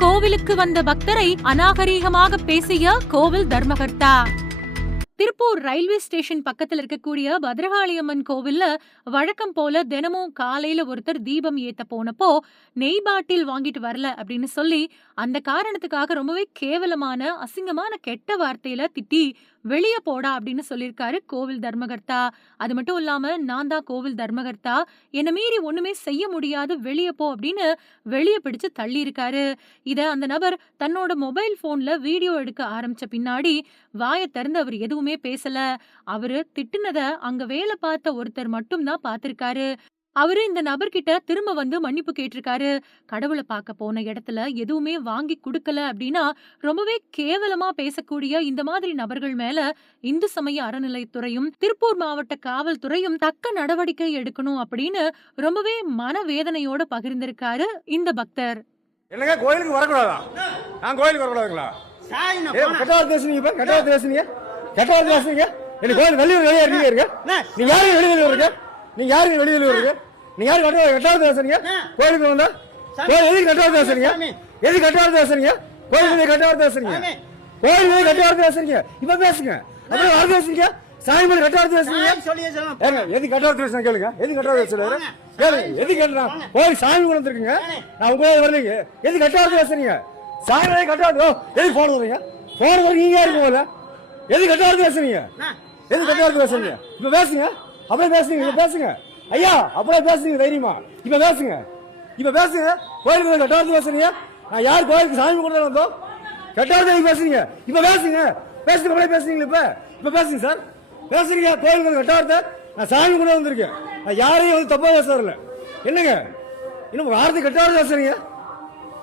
கோவிலுக்கு வந்த பக்தரை அநாகரீகமாக பேசிய கோவில் தர்மகர்த்தா. திருப்பூர் ரயில்வே ஸ்டேஷன் பக்கத்துல இருக்கக்கூடிய பத்ரகாளியம்மன் கோவில்ல வழக்கம் போல தினமும் காலையில ஒருத்தர் தீபம் ஏத்த போனப்போ நெய் பாட்டில் வாங்கிட்டு வரல அப்படின்னு சொல்லி அந்த காரணத்துக்காக ரொம்பவே கேவலமான அசிங்கமான கெட்ட வார்த்தையில திட்டி வெளியே போடா அப்படின்னு சொல்லியிருக்காரு கோவில் தர்மகர்த்தா. அது மட்டும் இல்லாம நான் தான் கோவில் தர்மகர்த்தா, என்ன மீறி ஒண்ணுமே செய்ய முடியாது, வெளியே போ அப்படின்னு வெளியே பிடிச்சு தள்ளி இருக்காரு. இத அந்த நபர் தன்னோட மொபைல் போன்ல வீடியோ எடுக்க ஆரம்பிச்ச பின்னாடி வாயை திறந்து அவர் எதுவுமே பேசல. அவரு திட்டுனத அங்க வேலை பார்த்த ஒருத்தர் மட்டும் தான் பார்த்திருக்காரு. அவரு இந்த நபர்கிட்ட திரும்ப வந்து மன்னிப்பு கேட்டிருக்காரு. கடவுளை பார்க்க போன இடத்துல எதுவுமே வாங்கி கொடுக்கல அப்படின்னா ரொம்பவே கேவலமா பேசக்கூடிய இந்த மாதிரி நபர்கள் மேல இந்து சமய அறநிலையத்துறையும் திருப்பூர் மாவட்ட காவல்துறையும் தக்க நடவடிக்கை எடுக்கணும் அப்படின்னு ரொம்பவே மனவேதனையோட பகிர்ந்திருக்காரு இந்த பக்தர். என்னங்க கோயிலுக்கு வரக்கூடாதா? நான் கோயிலுக்கு வரக்கூடாதுங்களா? கட்டாவது பேசுனீங்க, கட்டாவது பேசுனீங்க, கட்டாவது பேசுனீங்க. எனக்கு கோயில் வெளியூர் வெளியே இருக்கீங்க. நீங்க யாரும் வெளியூர் வருங்க, நீங்க யாரும் வெளியூர் வருங்க, நீங்க யாரும் கட்டாவது பேசுறீங்க? கோயிலுக்கு வந்தா கோயில் எதுக்கு கட்டாவது பேசுறீங்க? எதுக்கு கட்டாவது பேசுறீங்க? கோயிலுக்கு கட்டாவது பேசுறீங்க, கோயிலுக்கு கட்டாவது பேசுறீங்க. இப்ப பேசுங்க, அப்புறம் யாரு பேசுறீங்க? சாமி மேல கட்டாவது பேசுறீங்க. எதுக்கு கட்டாவது பேசுறேன் கேளுங்க, எதுக்கு கட்டாவது பேசுறாரு கேளுங்க. எதுக்கு கேட்டா கோயில் சாமி கூட வந்துருக்குங்க, நான் உங்க வரலீங்க. எதுக்கு கட்டாவது பேசுறீங்க? சாமி மேல கட்டாவது எதுக்கு போன வரீங்க? போன வர நீங்க யாருக்கு போல? எதுக்கு கட்டாவது பேசுறீங்க? எதுக்கு கட்டாவது பேசுறீங்க? இப்ப பேசுங்க, அப்படியே பேசுங்க, இப்ப பேசுங்க ஐயா, அப்படியே பேசுறீங்க தைரியமா. இப்ப பேசுங்க, இப்ப பேசுங்க. கோயிலுக்கு கட்டாவது பேசுறீங்க. நான் யார் கோயிலுக்கு சாமி கூட வந்தோம், கட்டாவது பேசுறீங்க. இப்ப பேசுங்க, பேசுங்க, அப்படியே பேசுறீங்க. இப்ப பேசுங்க சார், பேசுறீங்க. கோயிலுக்கு கட்டாவது நான் சாமி கூட வந்திருக்கேன், நான் யாரையும் வந்து தப்பா பேசுறதில்ல. என்னங்க இன்னும் வார்த்தை கட்டாவது பேசுறீங்க?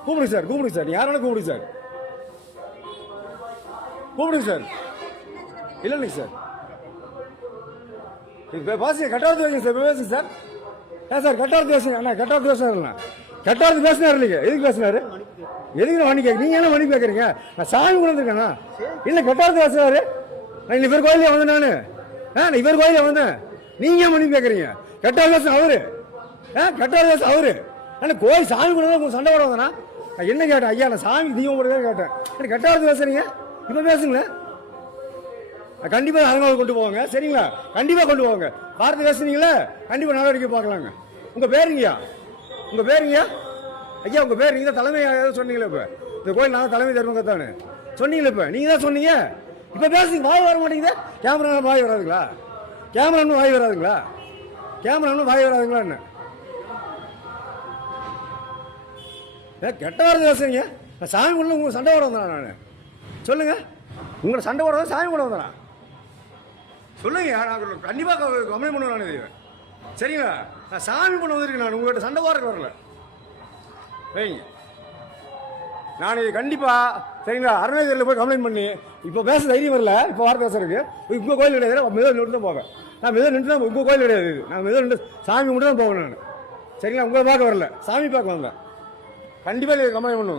கூப்பிடுங்க சார், கூப்பிடுங்க சார், யாரால கூப்பிடுங்க சார், கூப்பிடுங்க சார். இல்லைங்க சார், பாசிங்க கட்டாவது வைங்க சார், பேசுங்க சார். ஏன் சார் கட்டாவது பேசுங்க? அண்ணா கட்டாவது பேசுனாருண்ணா, கட்டாவது பேசினாரு இல்லைங்க. எதுக்கு பேசினாரு? எதுக்கு வண்டி கேட்க நீங்க என்ன வண்டி கேட்கறீங்க? நான் சாமி கொண்டு வந்திருக்கேண்ணா. இல்ல கட்டாவது பேசுறாரு. நான் இவர் கோயிலே வந்தேன், நானு இவர் கோயிலே வந்தேன். நீங்க மணி கேட்கறீங்க? கட்டாவது பேச அவரு, கட்டாவது பேச அவரு. ஆனா கோயில் சாமி கூட சண்டை போட வந்தேனா? நான் என்ன கேட்டேன்? ஐயா நான் சாமி தீபம் கூட கேட்டேன். எனக்கு கட்டாவது பேசுறீங்க. இப்ப பேசுங்களேன், கண்டிப்பா அரங்காவது கொண்டு போவாங்க. சரிங்களா? கண்டிப்பா கொண்டு போவாங்க. பார்த்து பேசுனீங்களா? கண்டிப்பா நடவடிக்கை பார்க்கலாங்க. உங்க பேருங்கய்யா, உங்க பேருங்கய்யா ஐயா, உங்க பேர் நீங்க தான் தலைமை சொன்னீங்களா? இப்ப இந்த கோயில் நான் தலைமை தர்மகர்த்தானு சொன்னீங்களா? இப்ப நீங்க தான் சொன்னீங்க. இப்ப பேசுங்க, வாய் வர மாட்டேங்குது. கேமரா வாய் வராதுங்களா? கேமரா வாய் வராதுங்களா? கேமரா வாய் வராதுங்களா? என்ன கெட்ட வார்த்தை பேசுறீங்க? சாமி கூட உங்க சண்டை போட வந்தேன் நான். சொல்லுங்க, உங்களை சண்டை போட சாமி கூட வந்தேன் சொல்லுங்க. நான் கண்டிப்பா கம்ப்ளைண்ட் பண்ணுவேன் நான். சரிங்களா? நான் சாமி பண்ண வந்திருக்கேன், நான் உங்கள்கிட்ட சண்டை போடுறதுக்கு வரல. வைங்க, நான் இது கண்டிப்பா சரிங்களா அறநிலையத்தில் போய் கம்ப்ளைண்ட் பண்ணி இப்போ பேச தைரியம் வரல. இப்போ வார்த்தை பேசுறதுக்கு உங்க கோயில் கிடையாது, மெதுவாக நின்று தான் போவேன். நான் மெதுவாக நின்று தான், உங்க கோயில் கிடையாது, நான் மெதுவாக நின்று சாமி மட்டும் தான் போவேன் நான். சரிங்களா? உங்களை பார்க்க வரல, சாமி பார்க்க வந்தேன். கண்டிப்பாக கம்ப்ளைண்ட் பண்ணுவேன்.